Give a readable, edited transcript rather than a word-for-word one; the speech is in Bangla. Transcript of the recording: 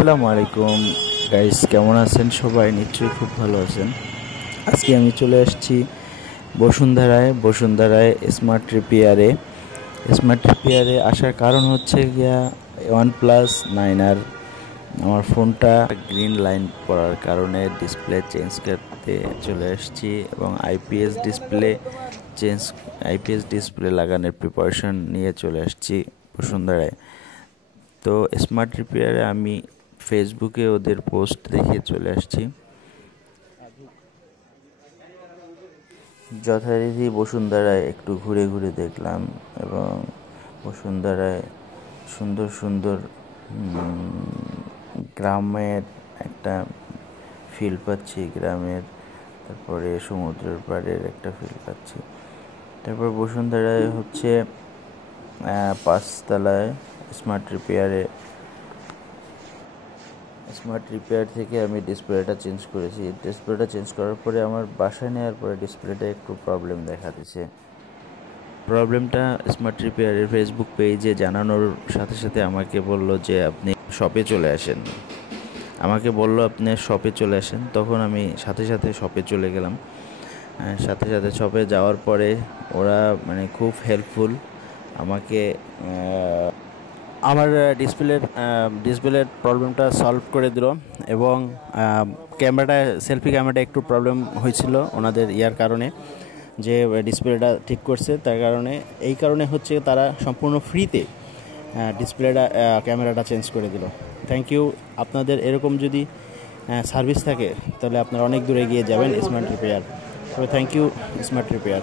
আসসালামু আলাইকুম গাইস, কেমন আছেন সবাই? নিশ্চয়ই খুব ভালো আছেন। আজকে আমি চলে আসছি বসুন্ধরায় স্মার্ট রিপেয়ারে আসার কারণ হচ্ছে গিয়া OnePlus 9R আমার ফোনটা গ্রিন লাইন পড়ার কারণে ডিসপ্লে চেঞ্জ করতে চলে আসছি এবং আইপিএস ডিসপ্লে লাগানোর প্রিপারেশন নিয়ে চলে আসছি বসুন্ধরায়। তো স্মার্ট রিপেয়ারে আমি ফেসবুকে ওদের পোস্ট দেখে চলে আসছি। যথারীতি বসুন্ধরায় একটু ঘুরে ঘুরে দেখলাম এবং বসুন্ধরায় সুন্দর সুন্দর গ্রামের একটা ফিল পাচ্ছি, তারপরে সমুদ্রের পাড়ের একটা ফিল পাচ্ছি। তারপর বসুন্ধরায় হচ্ছে 5 তলায় স্মার্ট রিপেয়ার থেকে আমি ডিসপ্লেটা চেঞ্জ করেছি। ডিসপ্লেটা চেঞ্জ করার পরে আমার বাসায় নেওয়ার পরে ডিসপ্লেটা একটু প্রবলেম দেখা দিচ্ছে। প্রবলেমটা স্মার্ট রিপেয়ারের ফেসবুক পেজে জানানোর সাথে সাথে আমাকে বলল যে আপনি শপে চলে আসেন। তখন আমি সাথে সাথে শপে চলে গেলাম। সাথে শপে যাওয়ার পরে ওরা খুব হেল্পফুল, আমাকে আমার ডিসপ্লের প্রবলেমটা সলভ করে দিল এবং সেলফি ক্যামেরাটা একটু প্রবলেম হয়েছিল ওনাদের কারণে, যে ডিসপ্লেটা ঠিক করছে তার কারণে। এই কারণে হচ্ছে তারা সম্পূর্ণ ফ্রিতে ক্যামেরাটা চেঞ্জ করে দিল। Thank you. আপনাদের এরকম যদি সার্ভিস থাকে তাহলে আপনারা অনেক দূরে এগিয়ে যাবেন স্মার্ট রিপেয়ার। তো থ্যাংক ইউ স্মার্ট রিপেয়ার।